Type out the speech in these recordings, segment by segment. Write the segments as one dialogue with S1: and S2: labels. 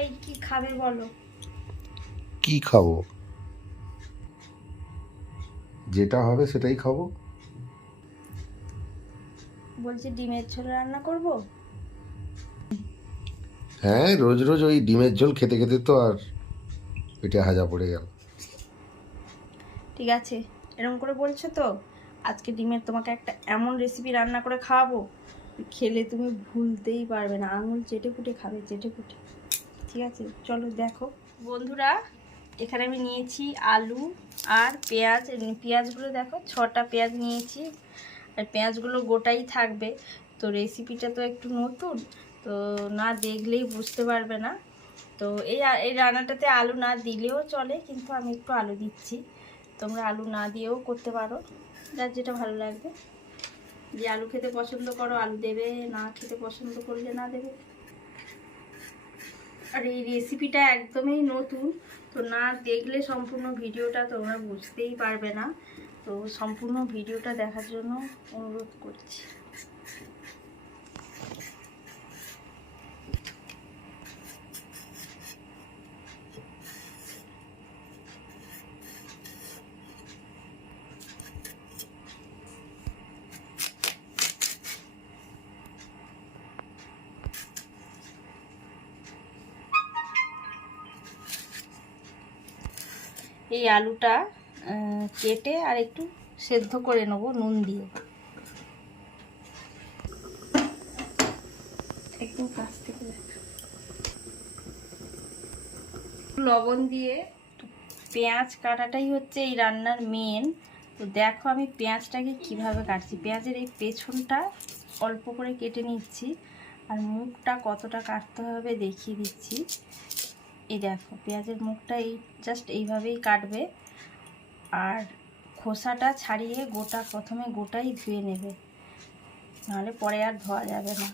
S1: এই কি খাবে বলো?
S2: কি খাব? যেটা হবে সেটাই খাব।
S1: বলছি ডিমের ঝোল রান্না করব?
S2: হ্যাঁ রোজ রোজ ওই ডিমের ঝোল খেতে খেতে তো আর পেটে হাজা পড়ে গেল।
S1: ঠিক আছে এরকম করে বলছো তো আজকে ডিমের তোমাকে একটা এমন রেসিপি রান্না করে খাওয়াবো খেলে তুমি ভুলতেই পারবে না আঙুল চেটে ফুটে খাবে চেটে ফুটে ঠিক আছে, চলো দেখো। বন্ধুরা, এখানে আমি নিয়েছি আলু আর পেঁয়াজ। পেঁয়াজগুলো দেখো, ছটা পেঁয়াজ নিয়েছি। আর পেঁয়াজগুলো গোটাই থাকবে। তো রেসিপিটা তো একটু নতুন, তো না দেখলেই বুঝতে পারবে না। তো এই এই রান্নাটাতে আলু না দিলেও চলে, কিন্তু আমি একটু আলু দিচ্ছি। তোমরা আলু না দিয়েও করতে পারো, যার যেটা ভালো লাগবে। যে আলু খেতে পছন্দ করো, আলু দেবে, না খেতে পছন্দ করলে না দেবে। আর এই রেসিপিটা একদমই নতুন, তো না দেখলে সম্পূর্ণ ভিডিওটা তোমরা বুঝতেই পারবে না। তো সম্পূর্ণ ভিডিওটা দেখার জন্য অনুরোধ করছি। এই আলুটা কেটে আর একটু সেদ্ধ করে নেব নুন দিয়ে। একদম কাছ থেকে দেখ। লবণ দিয়ে পেঁয়াজ কাটাটাই হচ্ছে এই রান্নার মেন তো দেখো আমি পেঁয়াজটাকে কীভাবে কাটছি। পেঁয়াজের এই পেছনটা অল্প করে কেটে নিচ্ছি আর মুখটা কতটা কাটতে হবে দেখিয়ে দিচ্ছি। এই দেখো, পেঁয়াজের মুখটা এই জাস্ট এইভাবেই কাটবে আর খোসাটা ছাড়িয়ে গোটা, প্রথমে গোটাই ধুয়ে নেবে। নাহলে পরে আর ধোয়া যাবে না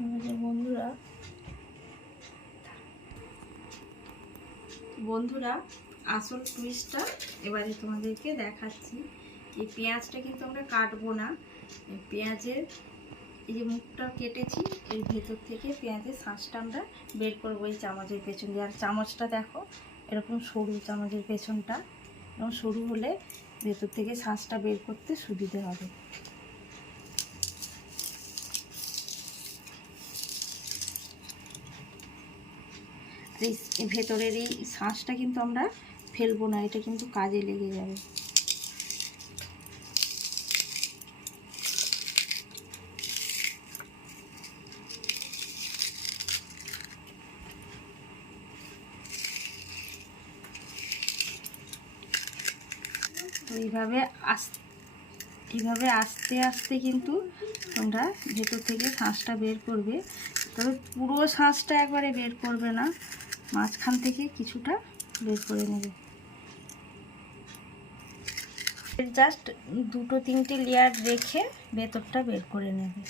S1: আমাদের বন্ধুরা বন্ধুরা, আসল টুইস্টটা এবারে তোমাদেরকে দেখাচ্ছি। এই পেঁয়াজটা কিন্তু আমরা কাটবো না। পেঁয়াজের, এই যে মুখটা কেটেছি, এর ভেতর থেকে পেঁয়াজের শাঁসটা আমরা বের করব এই চামচের পেছন। দিয়ে আর চামচটা দেখো, এরকম সরু চামচের পেছনটা। এবং সরু হলে ভেতর থেকে শাঁসটা বের করতে সুবিধে হবে। ভেতরের এই শাঁসটা কিন্তু আমরা ফেলব না, এটা কিন্তু কাজে লেগে যাবে। এইভাবে আস, এইভাবে আস্তে আস্তে কিন্তু তোমরা ভেতর থেকে শাঁসটা বের করবে। তবে পুরো শাঁসটা একবারে বের করবে না। মাঝখান থেকে কিছুটা বের করে নেবে। জাস্ট দুটো, তিনটে লেয়ার রেখে ভেতরটা বের করে নেবে।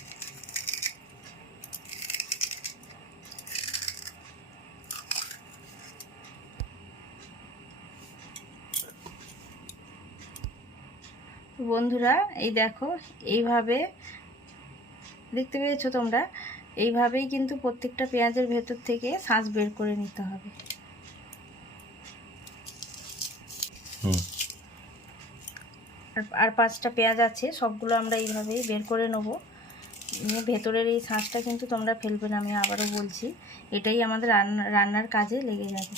S1: বন্ধুরা, এই দেখো, এইভাবে দেখতে পেয়েছ তোমরা? এইভাবেই কিন্তু প্রত্যেকটা পেঁয়াজের ভেতর থেকে শাঁস বের করে নিতে হবে। আর- আর পাঁচটা পেঁয়াজ আছে সবগুলো আমরা এইভাবেই বের করে নেব। নিয়ে ভেতরের এই শাঁসটা কিন্তু তোমরা ফেলবে না আমি আবারও বলছি। এটাই আমাদের রান্না রান্নার কাজে লেগে যাবে।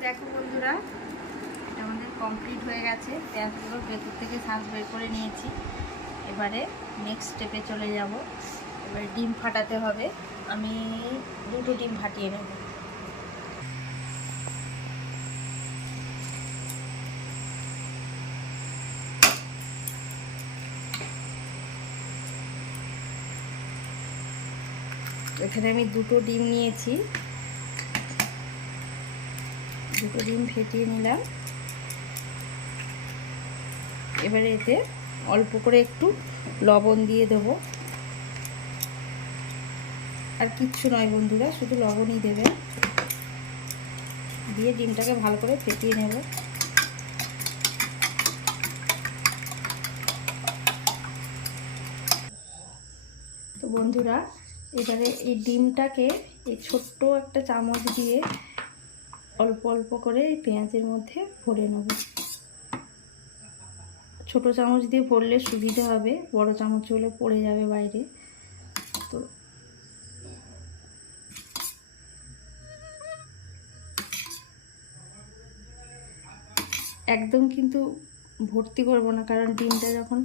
S1: দেখো বন্ধুরা এটা আমাদের কমপ্লিট হয়ে গেছে। পেঁয়াজগুলো ভেতর থেকে শাঁস বের করে নিয়েছি। এবারে নেক্সট স্টেপে চলে যাব। এবারে ডিম ফাটাতে হবে। আমি দুটো ডিম ফাটিয়ে নেব। এখানে আমি দুটো ডিম নিয়েছি। দুটো ডিম ফেটিয়ে নিলাম। এবারে এতে অল্প করে একটু লবণ দিয়ে দেবো। আর কিচ্ছু নয় বন্ধুরা, শুধু লবণই দেবেন দিয়ে ডিমটাকে ভালো করে ফেটিয়ে নেব। তো বন্ধুরা, এবারে এই ডিমটাকে এই ছোট্ট একটা চামচ দিয়ে অল্প অল্প করে পেঁয়াজের মধ্যে ভরে নেব। ছোট চামচ দিয়ে পড়লে সুবিধা হবে। বড় চামচ হলে পড়ে যাবে বাইরে। তো একদম কিন্তু ভর্তি করব না, কারণ ডিমটা যখন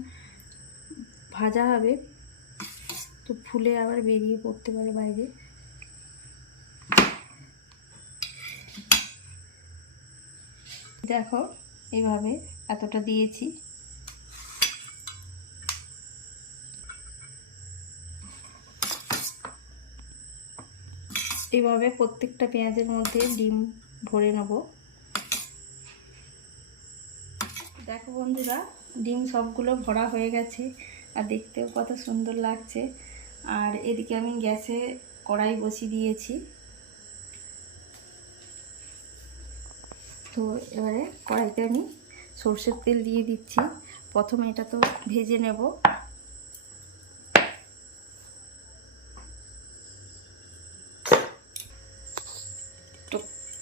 S1: ভাজা হবে, তো ফুলে আবার বেরিয়ে পড়তে পারে বাইরে। দেখো এইভাবে এতটা দিয়েছি। এইভাবে প্রত্যেকটা পেঁয়াজের মধ্যে ডিম ভরে নেব। দেখো বন্ধুরা, ডিম সবগুলো ভরা হয়ে গেছে আর দেখতেও কত সুন্দর লাগছে। আর এদিকে আমি গ্যাসে কড়াই বসিয়ে দিয়েছি। তো এবারে কড়াইতে আমি সর্ষের তেল দিয়ে দিচ্ছি। প্রথমে এটা তো ভেজে নেব।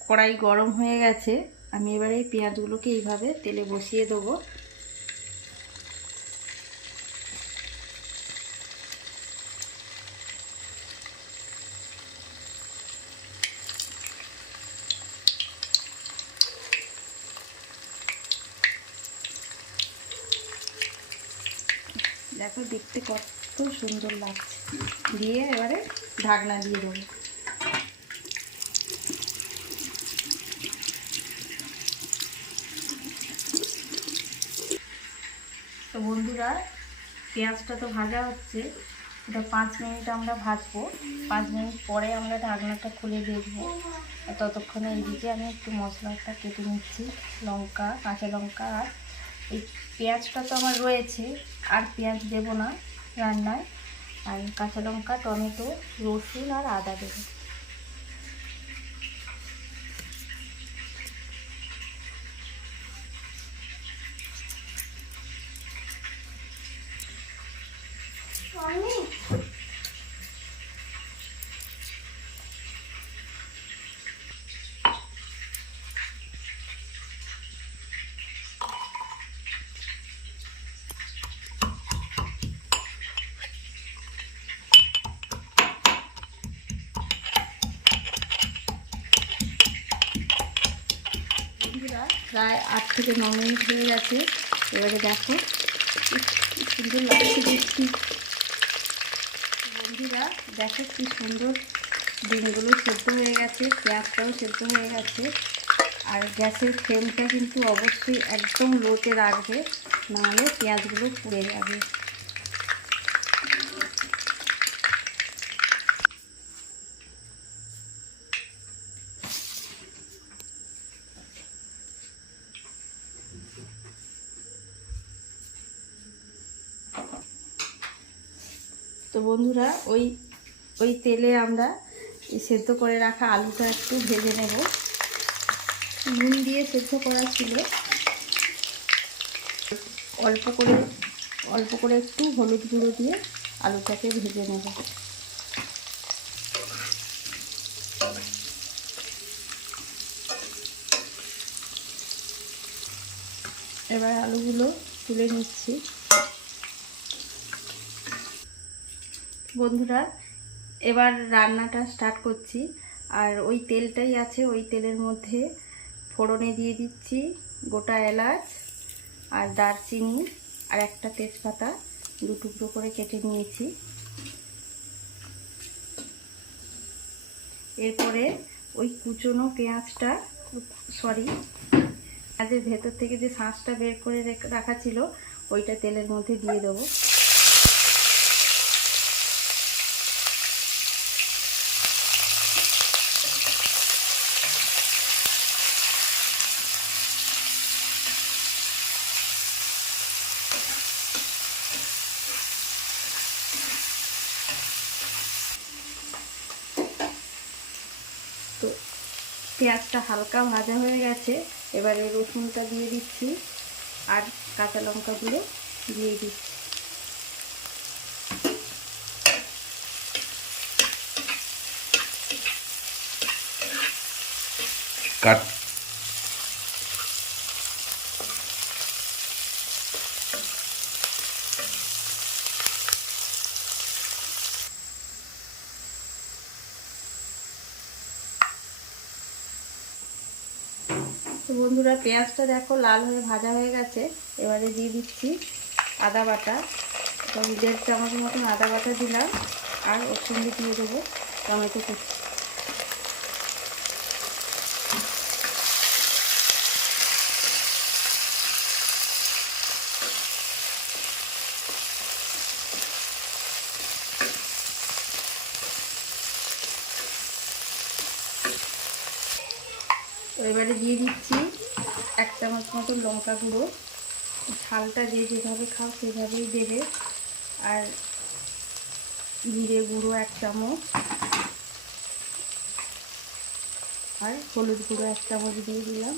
S1: কড়াই গরম হয়ে গেছে, আমি এবারে এই পেঁয়াজগুলোকে এইভাবে তেলে বসিয়ে দেবো। দেখো দেখতে কত সুন্দর লাগছে। দিয়ে এবারে ঢাকনা দিয়ে দেবো। বন্ধুরা, পেঁয়াজটা তো ভাজা হচ্ছে। এটা পাঁচ মিনিট আমরা ভাজবো। পাঁচ মিনিট পরে আমরা ঢাকনাটা খুলে দেখব। ততক্ষণে এইদিকে আমি একটু মশলাটা কেটে নিচ্ছি। লঙ্কা, কাঁচা লঙ্কা আর এই পেঁয়াজটা তো আমার রয়েছে। আর পেঁয়াজ দেবো না রান্নায়। আর কাঁচা লঙ্কা, টমেটো, রসুন আর আদা দেবো। প্রায় আট থেকে ন মিনিট হয়ে গেছে। এবারে দেখো সুন্দর লাগছে দেখছি বন্ধুরা, দেখো কি সুন্দর ডিমগুলো সেদ্ধ হয়ে গেছে, পেঁয়াজটাও সেদ্ধ হয়ে গেছে। আর গ্যাসের ফ্লেমটা কিন্তু অবশ্যই একদম লোতে রাখবে, নাহলে পেঁয়াজগুলো পুড়ে যাবে। তো বন্ধুরা, ওই ওই তেলে আমরা সেদ্ধ করে রাখা আলুটা একটু ভেজে নেব। নুন দিয়ে সেদ্ধ করা ছিল। অল্প করে অল্প করে একটু হলুদ গুঁড়ো দিয়ে আলুটাকে ভেজে নেব। এবার আলুগুলো তুলে নিচ্ছি। বন্ধুরা, এবার রান্নাটা স্টার্ট করছি। আর ওই তেলটাই আছে, ওই তেলের মধ্যে ফোড়নে দিয়ে দিচ্ছি গোটা এলাচ আর দারচিনি আর একটা তেজপাতা, দু টুকরো করে কেটে নিয়েছি। এরপরে ওই কুচনো পেঁয়াজটা, সরি, পেঁয়াজের ভেতর থেকে যে শাঁসটা বের করে রেখ- রাখা ছিল, ওইটা তেলের মধ্যে দিয়ে দেবো। পেঁয়াজটা হালকা ভাজা হয়ে গেছে, এবারে রসুনটা দিয়ে দিচ্ছি আর কাঁচা লঙ্কাগুলো দিয়ে দিচ্ছি।
S2: কাট
S1: তো বন্ধুরা পেঁয়াজটা দেখো লাল হয়ে ভাজা হয়ে গেছে, এবারে দিয়ে দিচ্ছি আদা বাটা। দেড় চামচ মতন আদা বাটা দিলাম, আর ওর সঙ্গে দিয়ে দেবো টমেটো কুচি তো এবারে দিয়ে দিচ্ছি এক চামচ মতো লঙ্কা গুঁড়ো, ঝালটা যে যেভাবে খাও সেভাবেই দেবে। আর জিরে গুঁড়ো এক চামচ, আর হলুদ গুঁড়ো এক চামচ দিয়ে দিলাম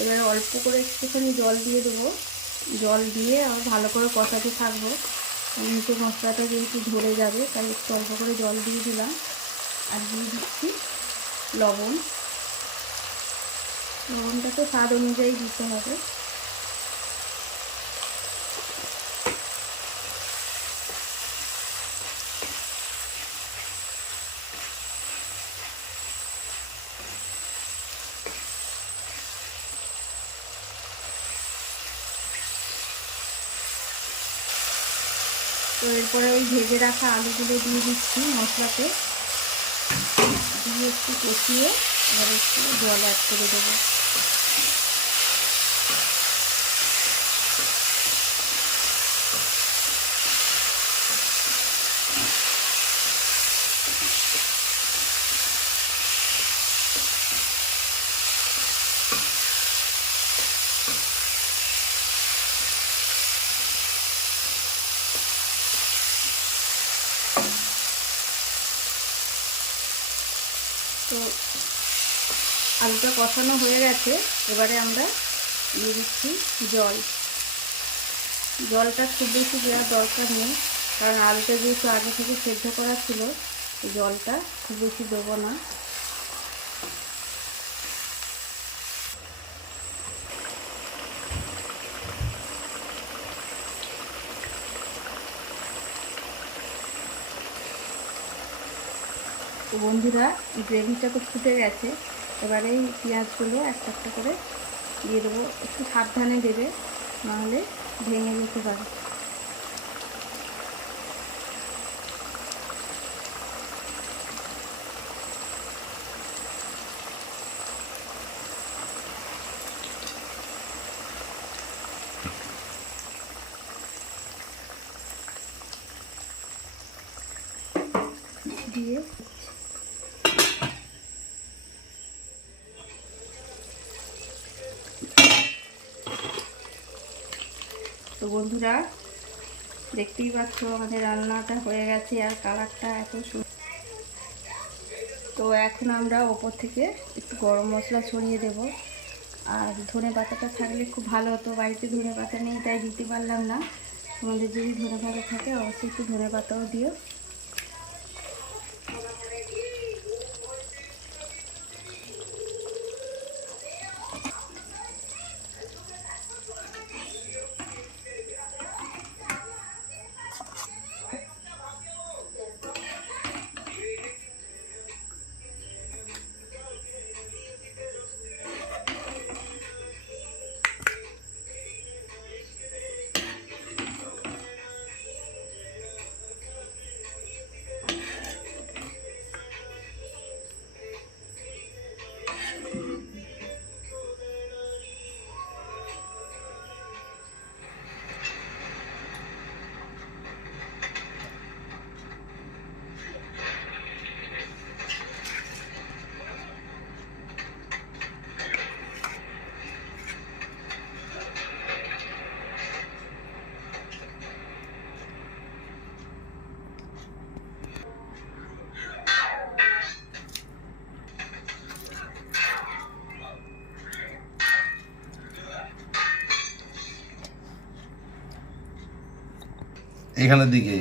S1: এবার অল্প করে একটুখানি জল দিয়ে দেবো। জল দিয়ে আবার ভালো করে কষাতে থাকব। নিচে মশলাটা যেহেতু ধরে যাবে, তাই একটু অল্প করে জল দিয়ে দিলাম। আর দিয়ে দিচ্ছি লবণ। লবণটা তো স্বাদ অনুযায়ী দিতে হবে। তো এরপরে ওই ভেজে রাখা আলুগুলো দিয়ে দিচ্ছি মশলাতে। দিয়ে একটু কষিয়ে এবার একটু জল অ্যাড করে দেবো। তো আলুটা কষানো হয়ে গেছে, এবারে আমরা দিয়ে দিচ্ছি জল। জলটা খুব বেশি দেওয়ার দরকার নেই, কারণ আলুটা যেহেতু আগে থেকে সেদ্ধ করা ছিল জলটা খুব বেশি দেবো না। বন্ধুরা গ্রেভিটা তো ফুটে গেছে। এবারে এই পেঁয়াজগুলো একটা একটা করে দিয়ে দেবো। একটু সাবধানে দেবে নাহলে ভেঙে যেতে পারে দিয়ে তো বন্ধুরা, দেখতেই পাচ্ছ আমাদের রান্নাটা হয়ে গেছে আর কালারটা এত সুন্দর। তো এখন আমরা ওপর থেকে একটু গরম মশলা ছড়িয়ে দেব। আর ধনে পাতাটা থাকলে খুব ভালো হতো, বাড়িতে ধনে পাতা নেই, তাই দিতে পারলাম না। তোমাদের যদি ধনে পাতা থাকে, অবশ্যই একটু ধনে পাতাও দিও।
S2: এখানের দিকে